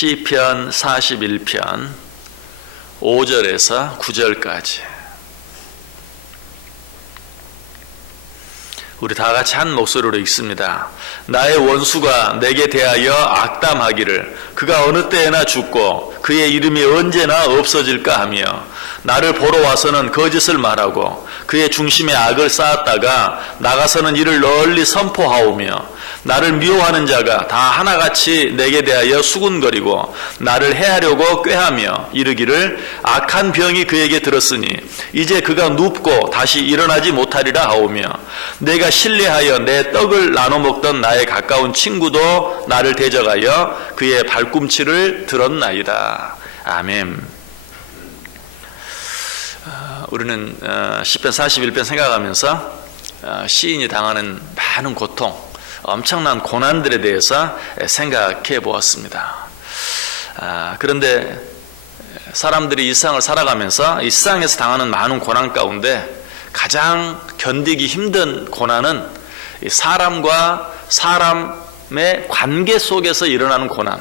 시편 41편 5절에서 9절까지 우리 다 같이 한 목소리로 읽습니다. 나의 원수가 내게 대하여 악담하기를 그가 어느 때에나 죽고 그의 이름이 언제나 없어질까 하며 나를 보러 와서는 거짓을 말하고 그의 중심에 악을 쌓았다가 나가서는 이를 널리 선포하오며 나를 미워하는 자가 다 하나같이 내게 대하여 수군거리고 나를 해하려고 꾀하며 이르기를 악한 병이 그에게 들었으니 이제 그가 눕고 다시 일어나지 못하리라 하오며 내가 신뢰하여 내 떡을 나눠 먹던 나의 가까운 친구도 나를 대적하여 그의 발꿈치를 들었나이다. 아멘. 우리는 시편 41편 생각하면서 시인이 당하는 많은 고통, 엄청난 고난들에 대해서 생각해 보았습니다. 그런데 사람들이 이 세상을 살아가면서 이 세상에서 당하는 많은 고난 가운데 가장 견디기 힘든 고난은 사람과 사람의 관계 속에서 일어나는 고난,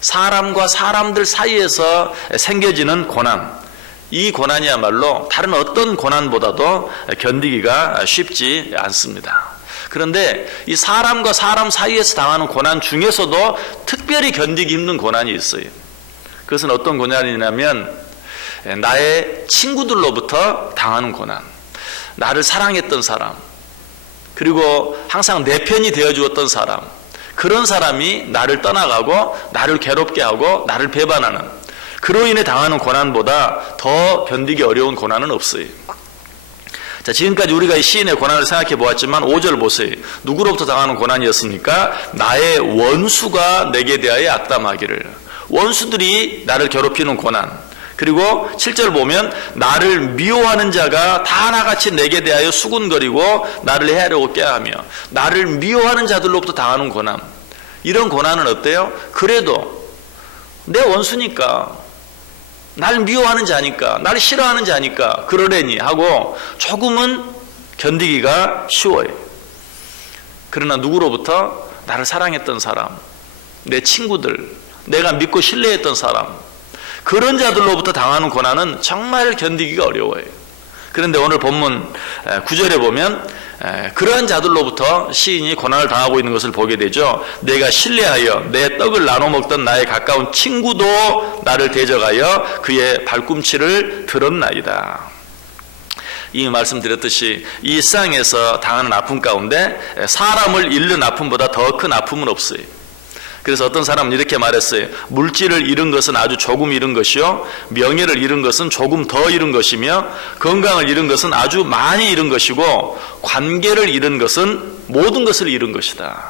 사람과 사람들 사이에서 생겨지는 고난, 이 고난이야말로 다른 어떤 고난보다도 견디기가 쉽지 않습니다. 그런데 이 사람과 사람 사이에서 당하는 고난 중에서도 특별히 견디기 힘든 고난이 있어요. 그것은 어떤 고난이냐면 나의 친구들로부터 당하는 고난, 나를 사랑했던 사람, 그리고 항상 내 편이 되어주었던 사람, 그런 사람이 나를 떠나가고 나를 괴롭게 하고 나를 배반하는, 그로 인해 당하는 고난보다 더 견디기 어려운 고난은 없어요. 자, 지금까지 우리가 이 시인의 고난을 생각해 보았지만 5절 보세요. 누구로부터 당하는 고난이었습니까? 나의 원수가 내게 대하여 악담하기를. 원수들이 나를 괴롭히는 고난. 그리고 7절 보면 나를 미워하는 자가 다 하나같이 내게 대하여 수군거리고 나를 해하려고 꾀하며, 나를 미워하는 자들로부터 당하는 고난. 이런 고난은 어때요? 그래도 내 원수니까, 날 미워하는 자니까, 나를 싫어하는 자니까 그러려니 하고 조금은 견디기가 쉬워요. 그러나 누구로부터? 나를 사랑했던 사람, 내 친구들, 내가 믿고 신뢰했던 사람, 그런 자들로부터 당하는 고난은 정말 견디기가 어려워요. 그런데 오늘 본문 9절에 보면 그러한 자들로부터 시인이 고난을 당하고 있는 것을 보게 되죠. 내가 신뢰하여 내 떡을 나눠 먹던 나의 가까운 친구도 나를 대적하여 그의 발꿈치를 들었나이다. 이미 말씀드렸듯이 이 세상에서 당하는 아픔 가운데 사람을 잃는 아픔보다 더 큰 아픔은 없어요. 그래서 어떤 사람은 이렇게 말했어요. 물질을 잃은 것은 아주 조금 잃은 것이요, 명예를 잃은 것은 조금 더 잃은 것이며, 건강을 잃은 것은 아주 많이 잃은 것이고, 관계를 잃은 것은 모든 것을 잃은 것이다.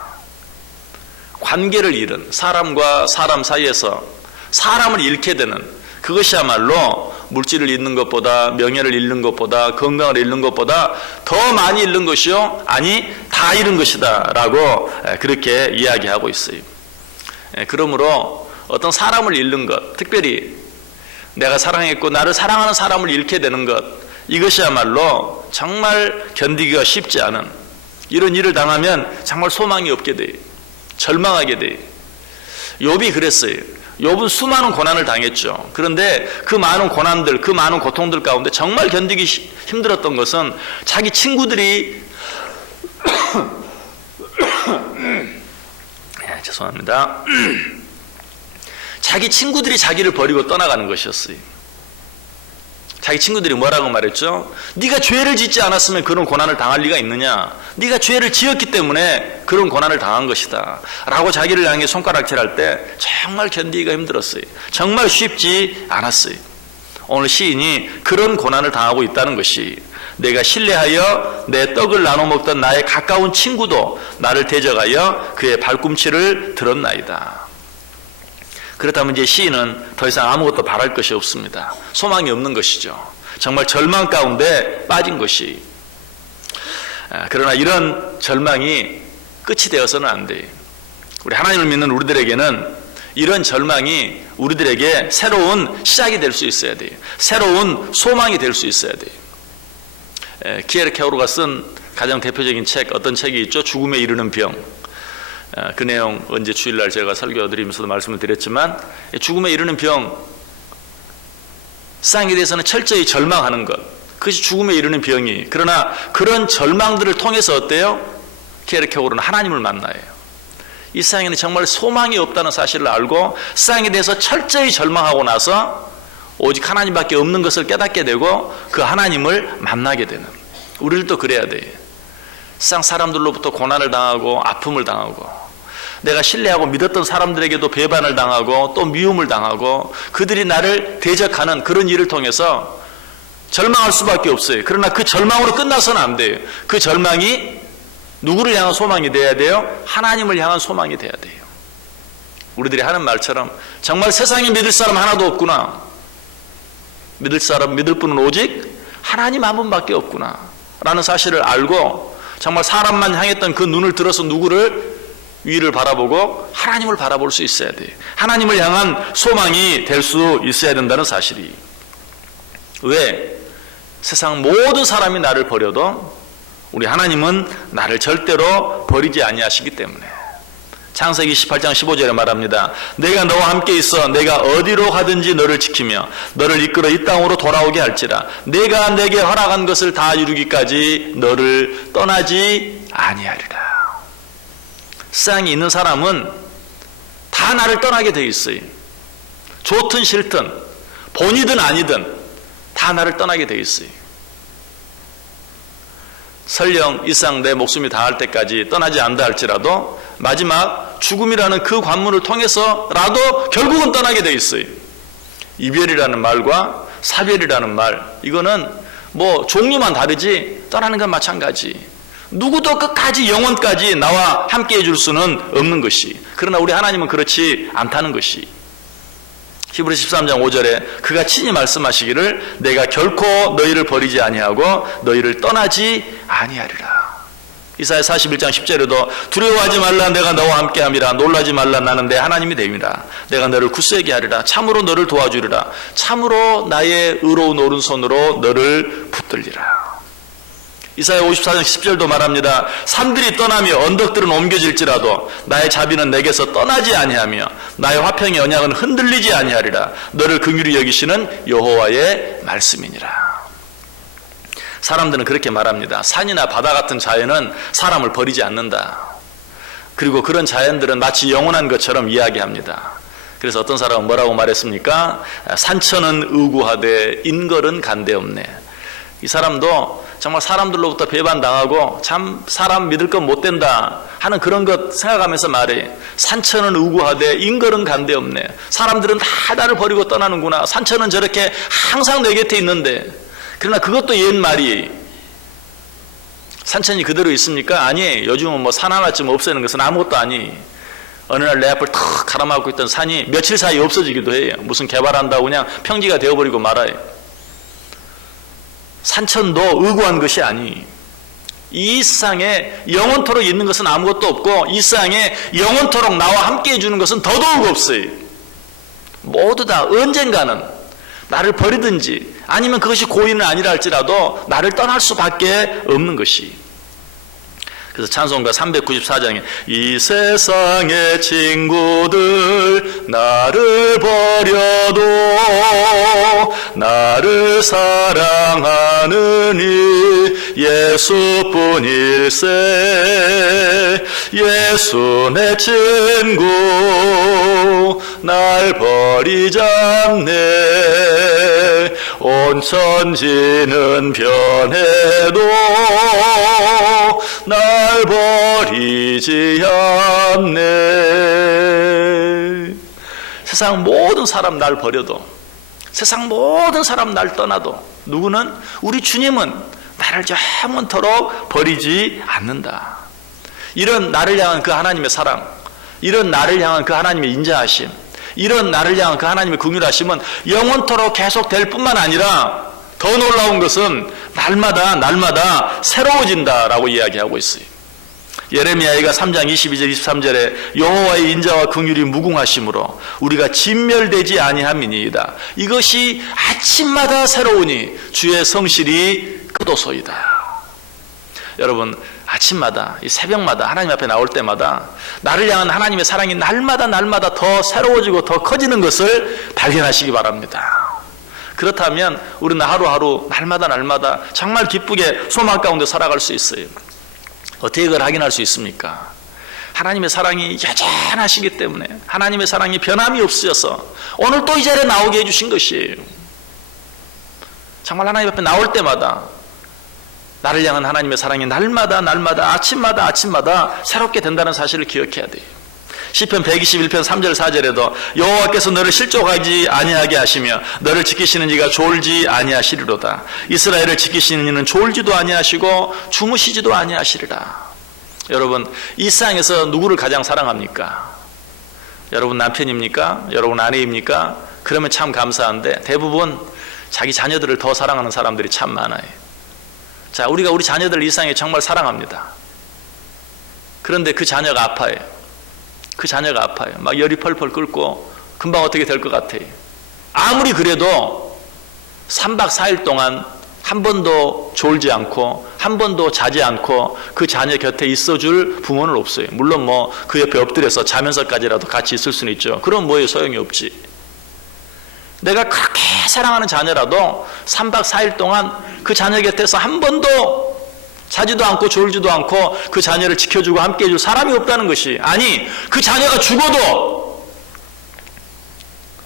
관계를 잃은, 사람과 사람 사이에서 사람을 잃게 되는, 그것이야말로 물질을 잃는 것보다, 명예를 잃는 것보다, 건강을 잃는 것보다 더 많이 잃는 것이요, 아니 다 잃은 것이다 라고 그렇게 이야기하고 있어요. 그러므로 어떤 사람을 잃는 것, 특별히 내가 사랑했고 나를 사랑하는 사람을 잃게 되는 것, 이것이야말로 정말 견디기가 쉽지 않은, 이런 일을 당하면 정말 소망이 없게 돼요. 절망하게 돼요. 욥이 그랬어요. 욥은 수많은 고난을 당했죠. 그런데 그 많은 고난들, 그 많은 고통들 가운데 정말 견디기 힘들었던 것은 자기 친구들이 죄송합니다. 자기 친구들이 자기를 버리고 떠나가는 것이었어요. 자기 친구들이 뭐라고 말했죠? 네가 죄를 짓지 않았으면 그런 고난을 당할 리가 있느냐? 네가 죄를 지었기 때문에 그런 고난을 당한 것이다 라고 자기를 향해 손가락질할 때 정말 견디기가 힘들었어요. 정말 쉽지 않았어요. 오늘 시인이 그런 고난을 당하고 있다는 것이, 내가 신뢰하여 내 떡을 나눠 먹던 나의 가까운 친구도 나를 대적하여 그의 발꿈치를 들었나이다. 그렇다면 이제 시인은 더 이상 아무것도 바랄 것이 없습니다. 소망이 없는 것이죠. 정말 절망 가운데 빠진 것이. 그러나 이런 절망이 끝이 되어서는 안 돼요. 우리 하나님을 믿는 우리들에게는 이런 절망이 우리들에게 새로운 시작이 될 수 있어야 돼요. 새로운 소망이 될 수 있어야 돼요. 키에르케오르가 쓴 가장 대표적인 책, 어떤 책이 있죠? 죽음에 이르는 병. 그 내용 언제 주일날 제가 설교드리면서도 말씀을 드렸지만, 죽음에 이르는 병, 세상에 대해서는 철저히 절망하는 것, 그것이 죽음에 이르는 병이. 그러나 그런 절망들을 통해서 어때요? 케르케고르는 하나님을 만나요. 이 세상에는 정말 소망이 없다는 사실을 알고 세상에 대해서 철저히 절망하고 나서 오직 하나님밖에 없는 것을 깨닫게 되고 그 하나님을 만나게 되는, 우리들도 그래야 돼요. 세상 사람들로부터 고난을 당하고 아픔을 당하고, 내가 신뢰하고 믿었던 사람들에게도 배반을 당하고 또 미움을 당하고 그들이 나를 대적하는 그런 일을 통해서 절망할 수밖에 없어요. 그러나 그 절망으로 끝나서는 안 돼요. 그 절망이 누구를 향한 소망이 돼야 돼요? 하나님을 향한 소망이 돼야 돼요. 우리들이 하는 말처럼 정말 세상에 믿을 사람 하나도 없구나, 믿을 분은 오직 하나님 한 분밖에 없구나 라는 사실을 알고 정말 사람만 향했던 그 눈을 들어서 누구를 위를 바라보고 하나님을 바라볼 수 있어야 돼요. 하나님을 향한 소망이 될 수 있어야 된다는 사실이. 왜? 세상 모든 사람이 나를 버려도 우리 하나님은 나를 절대로 버리지 아니하시기 때문에. 창세기 18장 15절에 말합니다. 내가 너와 함께 있어 내가 어디로 가든지 너를 지키며 너를 이끌어 이 땅으로 돌아오게 할지라. 내가 내게 허락한 것을 다 이루기까지 너를 떠나지 아니하리라. 세상에 있는 사람은 다 나를 떠나게 되어 있어요. 좋든 싫든 본이든 아니든 다 나를 떠나게 되어 있어요. 설령 이 세상 내 목숨이 다할 때까지 떠나지 않다 할지라도 마지막 죽음이라는 그 관문을 통해서라도 결국은 떠나게 되어 있어요. 이별이라는 말과 사별이라는 말, 이거는 뭐 종류만 다르지 떠나는 건 마찬가지. 누구도 끝까지 영원까지 나와 함께 해줄 수는 없는 것이. 그러나 우리 하나님은 그렇지 않다는 것이. 히브리 13장 5절에 그가 친히 말씀하시기를 내가 결코 너희를 버리지 아니하고 너희를 떠나지 아니하리라. 이사야 41장 10절에도 두려워하지 말라 내가 너와 함께함이라. 놀라지 말라 나는 내 하나님이 됨이라. 내가 너를 굳세게 하리라. 참으로 너를 도와주리라. 참으로 나의 의로운 오른손으로 너를 붙들리라. 이사야 54장 10절도 말합니다. 산들이 떠나며 언덕들은 옮겨질지라도 나의 자비는 내게서 떠나지 아니하며 나의 화평의 언약은 흔들리지 아니하리라. 너를 긍휼히 여기시는 여호와의 말씀이니라. 사람들은 그렇게 말합니다. 산이나 바다 같은 자연은 사람을 버리지 않는다. 그리고 그런 자연들은 마치 영원한 것처럼 이야기합니다. 그래서 어떤 사람은 뭐라고 말했습니까? 산천은 의구하되 인걸은 간대없네. 이 사람도 정말 사람들로부터 배반당하고 참 사람 믿을 건 못 된다 하는 그런 것 생각하면서 말해. 산천은 의구하되 인걸은 간대없네. 사람들은 다 나를 버리고 떠나는구나. 산천은 저렇게 항상 내 곁에 있는데. 그러나 그것도 옛말이. 산천이 그대로 있습니까? 아니. 요즘은 뭐 산 하나쯤 없애는 것은 아무것도 아니. 어느 날 내 앞을 탁 가로막고 있던 산이 며칠 사이에 없어지기도 해요. 무슨 개발한다고 그냥 평지가 되어버리고 말아요. 산천도 의구한 것이 아니. 이 세상에 영원토록 있는 것은 아무것도 없고 이 세상에 영원토록 나와 함께 해주는 것은 더더욱 없어요. 모두 다 언젠가는 나를 버리든지 아니면 그것이 고의는 아니라 할지라도 나를 떠날 수밖에 없는 것이. 그래서 찬송가 394장에 이 세상의 친구들 나를 버려도 나를 사랑하느니 예수뿐일세. 예수 내 친구 날 버리지 않네. 온 천지는 변해도 날 버리지 않네. 세상 모든 사람 날 버려도, 세상 모든 사람 날 떠나도 누구는 우리 주님은 나를 영원토록 버리지 않는다. 이런 나를 향한 그 하나님의 사랑, 이런 나를 향한 그 하나님의 인자하심, 이런 나를 향한 그 하나님의 긍휼하심은 영원토록 계속될 뿐만 아니라 더 놀라운 것은 날마다 새로워진다라고 이야기하고 있어요. 예레미야가 3장 22절 23절에 여호와의 인자와 긍휼이 무궁하심으로 우리가 진멸되지 아니함이니이다. 이것이 아침마다 새로우니 주의 성실이 끝도소이다. 여러분, 아침마다, 이 새벽마다 하나님 앞에 나올 때마다 나를 향한 하나님의 사랑이 날마다 더 새로워지고 더 커지는 것을 발견하시기 바랍니다. 그렇다면 우리는 하루하루 날마다 정말 기쁘게 소망 가운데 살아갈 수 있어요. 어떻게 그걸 확인할 수 있습니까? 하나님의 사랑이 여전하시기 때문에, 하나님의 사랑이 변함이 없으셔서 오늘 또 이 자리에 나오게 해주신 것이에요. 정말 하나님 앞에 나올 때마다 나를 향한 하나님의 사랑이 날마다 아침마다 새롭게 된다는 사실을 기억해야 돼요. 시편 121편 3절 4절에도 여호와께서 너를 실족하지 아니하게 하시며 너를 지키시는 이가 졸지 아니하시리로다. 이스라엘을 지키시는 이는 졸지도 아니하시고 주무시지도 아니하시리라. 여러분, 이 세상에서 누구를 가장 사랑합니까? 여러분 남편입니까? 여러분 아내입니까? 그러면 참 감사한데 대부분 자기 자녀들을 더 사랑하는 사람들이 참 많아요. 자, 우리가 우리 자녀들을 이 세상에 정말 사랑합니다. 그런데 그 자녀가 아파요. 그 자녀가 아파요. 막 열이 펄펄 끓고 금방 어떻게 될 것 같아요. 아무리 그래도 3박 4일 동안 한 번도 졸지 않고 한 번도 자지 않고 그 자녀 곁에 있어줄 부모는 없어요. 물론 뭐 그 옆에 엎드려서 자면서까지라도 같이 있을 수는 있죠. 그럼 뭐예요? 소용이 없지. 내가 그렇게 사랑하는 자녀라도 3박 4일 동안 그 자녀 곁에서 한 번도 자지도 않고 졸지도 않고 그 자녀를 지켜주고 함께 해줄 사람이 없다는 것이, 아니 그 자녀가 죽어도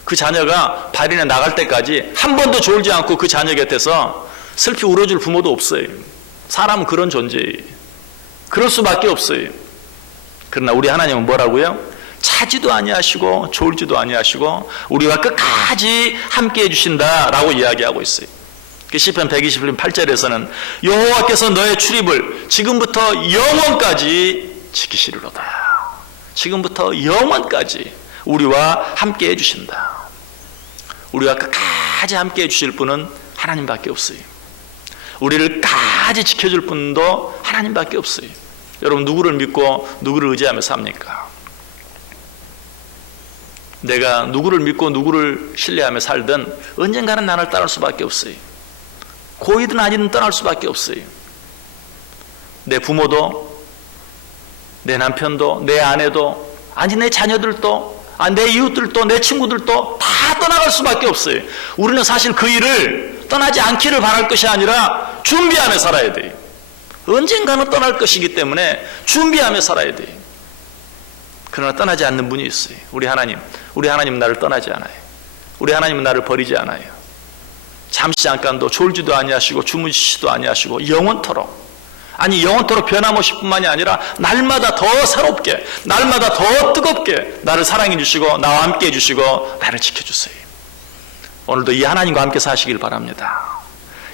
그 자녀가 발인에 나갈 때까지 한 번도 졸지 않고 그 자녀 곁에서 슬피 울어줄 부모도 없어요. 사람은 그런 존재예요. 그럴 수밖에 없어요. 그러나 우리 하나님은 뭐라고요? 자지도 아니하시고 졸지도 아니하시고 우리와 끝까지 함께 해주신다라고 이야기하고 있어요. 시편 121편 8절에서는 여호와께서 너의 출입을 지금부터 영원까지 지키시리로다. 지금부터 영원까지 우리와 함께 해주신다. 우리와 끝까지 함께 해주실 분은 하나님밖에 없어요. 우리를 끝까지 지켜줄 분도 하나님밖에 없어요. 여러분, 누구를 믿고 누구를 의지하며 삽니까? 내가 누구를 믿고 누구를 신뢰하며 살든 언젠가는 나를 떠날 수밖에 없어요. 고이든 아니든 떠날 수밖에 없어요. 내 부모도, 내 남편도, 내 아내도, 아니 내 자녀들도, 내 이웃들도, 내 친구들도 다 떠나갈 수밖에 없어요. 우리는 사실 그 일을 떠나지 않기를 바랄 것이 아니라 준비하며 살아야 돼요. 언젠가는 떠날 것이기 때문에 준비하며 살아야 돼요. 그러나 떠나지 않는 분이 있어요. 우리 하나님은 나를 떠나지 않아요. 우리 하나님은 나를 버리지 않아요. 잠시 잠깐도 졸지도 아니하시고 주무시지도 아니하시고 영원토록 변함없이 뿐만이 아니라 날마다 더 새롭게, 날마다 더 뜨겁게 나를 사랑해 주시고 나와 함께 해 주시고 나를 지켜주세요. 오늘도 이 하나님과 함께 사시길 바랍니다.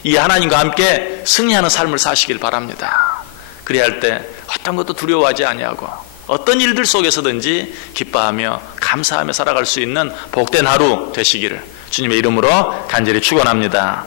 이 하나님과 함께 승리하는 삶을 사시길 바랍니다. 그래야 할 때 어떤 것도 두려워하지 아니하고 어떤 일들 속에서든지 기뻐하며 감사하며 살아갈 수 있는 복된 하루 되시기를 주님의 이름으로 간절히 축원합니다.